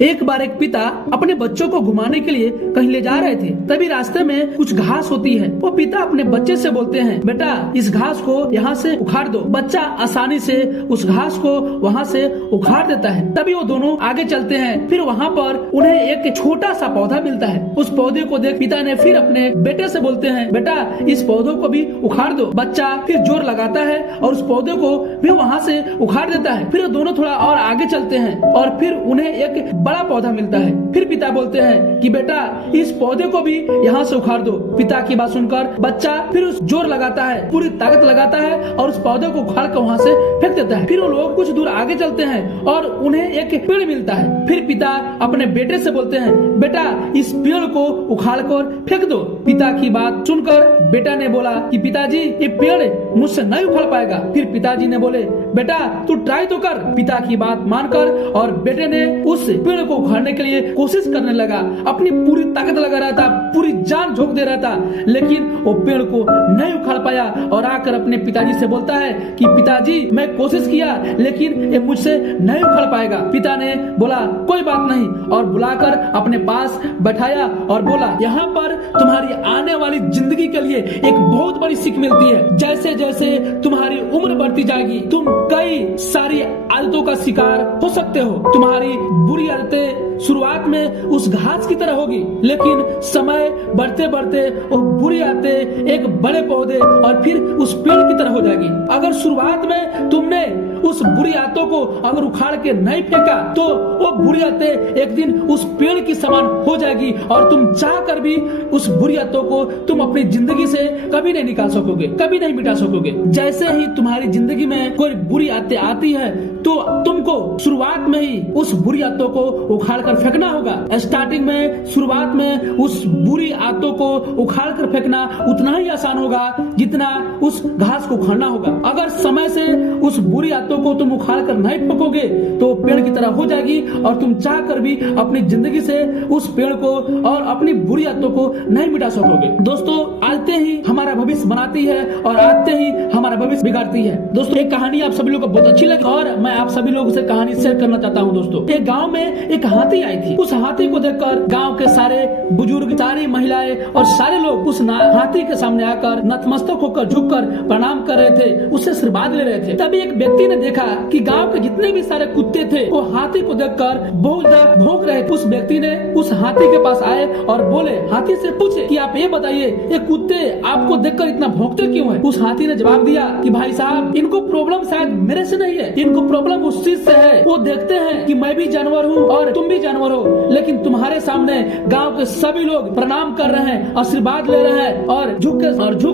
एक बार एक पिता अपने बच्चों को घुमाने के लिए कहीं ले जा रहे थे। तभी रास्ते में कुछ घास होती है। वो पिता अपने बच्चे से बोलते हैं, बेटा इस घास को यहाँ से उखाड़ दो। बच्चा आसानी से उस घास को वहाँ से उखाड़ देता है। तभी वो दोनों आगे चलते हैं। फिर वहाँ पर उन्हें एक छोटा सा पौधा मिलता है। उस पौधे को देख पिता ने फिर अपने बेटे से बोलते हैं, बेटा इस पौधे को भी उखाड़ दो। बच्चा फिर जोर लगाता है और उस पौधे को भी वहाँ से उखाड़ देता है। फिर दोनों थोड़ा और आगे चलते हैं और फिर उन्हें एक बड़ा पौधा मिलता है। फिर पिता बोलते हैं कि बेटा इस पौधे को भी यहाँ से उखाड़ दो। पिता की बात सुनकर बच्चा फिर उस जोर लगाता है, पूरी ताकत लगाता है और उस पौधे को उखाड़ कर वहाँ से फेंक देता है। फिर वो लोग कुछ दूर आगे चलते हैं और उन्हें एक पेड़ मिलता है। फिर पिता अपने बेटे से बोलते हैं, बेटा इस पेड़ को उखाड़ कर फेंक दो। पिता की बात सुनकर बेटा ने बोला कि पिताजी ये पेड़ मुझसे नहीं उखाड़ पाएगा। फिर पिताजी ने बोले, बेटा तू ट्राई तो कर। पिता की बात मानकर और बेटे ने उस पेड़ को उखाड़ने के लिए कोशिश करने लगा। अपनी पूरी ताकत लगा रहा था, पूरी जान झोंक दे रहा था, लेकिन वो पेड़ को नहीं उखाड़ पाया और आकर अपने पिताजी से बोलता है कि पिताजी मैं कोशिश किया लेकिन ये मुझसे नहीं उखाड़ पाएगा। पिता ने बोला कोई बात नहीं और बुलाकर अपने पास बैठाया और बोला, यहाँ पर तुम्हारी आने वाली जिंदगी के लिए एक बहुत बड़ी सीख मिलती है। जैसे जैसे तुम्हारी उम्र बढ़ती जाएगी तुम कई सारी आदतों का शिकार हो सकते हो। तुम्हारी बुरी आदतें शुरुआत में उस घास की तरह होगी, लेकिन समय बढ़ते बढ़ते वो बुरी आदतें एक बड़े पौधे और फिर उस पेड़ की तरह हो जाएगी। अगर शुरुआत में तुमने उस बुरी आदतों को अगर उखाड़ के नहीं फेंका तो वो बुरी आदतें एक दिन उस पेड़ की समान हो जाएगी और तुम चाह कर भी उस बुरी आदतों को तुम अपनी जिंदगी से कभी नहीं निकाल सकोगे, कभी नहीं मिटा सकोगे। जैसे ही तुम्हारी जिंदगी में कोई बुरी आदतें आती है तो तुमको शुरुआत में ही उस बुरी आदतों को उखाड़ कर फेंकना होगा। स्टार्टिंग में शुरुआत में उस बुरी आदतों को उखाड़ कर फेंकना उतना ही आसान होगा जितना उस घास को उखाड़ना होगा। अगर समय से उस बुरी आदतों को तुम उखाड़ कर नहीं फेंकोगे तो पेड़ की तरह हो जाएगी और तुम चाह कर भी अपनी जिंदगी से उस पेड़ को और अपनी बुरी आदतों को नहीं मिटा सकोगे। दोस्तों आदतें ही हमारा भविष्य बनाती है और आदतें ही हमारा भविष्य बिगाड़ती है। दोस्तों एक कहानी आप सभी लोगों को बहुत अच्छी लगी और मैं आप सभी लोगों से कहानी शेयर करना चाहता हूँ। दोस्तों एक गाँव में एक हाथी आई थी। उस हाथी को देखकर गाँव के सारे बुजुर्ग, सारी महिलाएं और सारे लोग उस हाथी के सामने आकर नतमस्तक होकर झुककर प्रणाम कर रहे थे, उससे आशीर्वाद ले रहे थे। तभी एक व्यक्ति ने देखा कि गांव के जितने भी सारे कुत्ते थे वो हाथी को देखकर बहुत ज्यादा भौंक रहे थे। उस व्यक्ति ने उस हाथी के पास आए और बोले, हाथी से पूछे कि आप ये बताइए ये कुत्ते आपको देखकर इतना भौंकते क्यों है? उस हाथी ने जवाब दिया कि भाई साहब इनको प्रॉब्लम शायद मेरे से नहीं है, इनको प्रॉब्लम उस चीज से है। वो देखते हैं कि मैं भी जानवर हूँ और तुम भी जानवर हो, लेकिन तुम्हारे सामने गाँव के सभी लोग प्रणाम कर रहे हैं, आशीर्वाद ले रहे हैं और झुक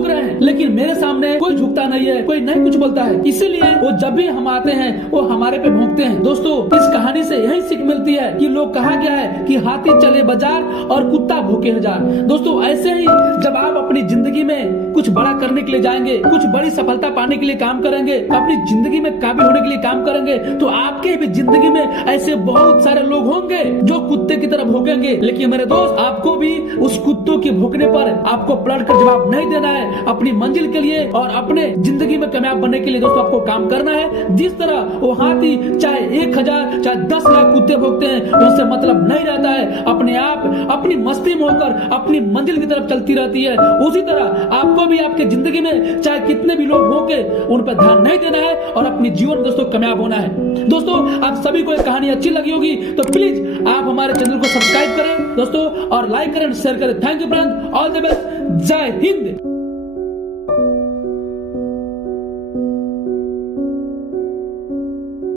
रहे हैं, लेकिन मेरे सामने कोई झुकता नहीं है, कोई नहीं कुछ बोलता है। इसीलिए वो जब भी हम आते हैं वो हमारे पे भौंकते हैं। दोस्तों इस कहानी से यही सीख मिलती है कि लोग कहा गया है कि हाथी चले बाजार और कुत्ता भूखे हजार। दोस्तों ऐसे ही जब आप अपनी जिंदगी में कुछ बड़ा करने के लिए जाएंगे, कुछ बड़ी सफलता पाने के लिए काम करेंगे, अपनी जिंदगी में काबिल होने के लिए काम करेंगे, तो आपके भी जिंदगी में ऐसे बहुत सारे लोग होंगे जो कुत्ते की तरह भौंकेंगे। लेकिन मेरे दोस्त आपको भी उस कुत्तों के भौंकने पर आपको पलट कर जवाब नहीं देना है। अपनी मंजिल के लिए और अपने जिंदगी में कामयाब बनने के लिए दोस्तों आपको काम करना है। जिस तरह वो हाथी चाहे 1000 चाहे 10 लाख कुत्ते भौंकते हैं उससे मतलब नहीं रहता है। अपने आप अपनी मस्ती में होकर अपनी मंजिल की तरफ चलती रहती है। उसी तरह आपको भी आपके जिंदगी में चाहे कितने भी लोग होंगे उन पर ध्यान नहीं देना है और अपनी जीवन दोस्तों कामयाब होना है। दोस्तों आप सभी को एक कहानी अच्छी लगी होगी तो प्लीज आप हमारे चैनल को सब्सक्राइब करें दोस्तों और लाइक करें, शेयर करें। Thank you friends, all the best, जय हिंद।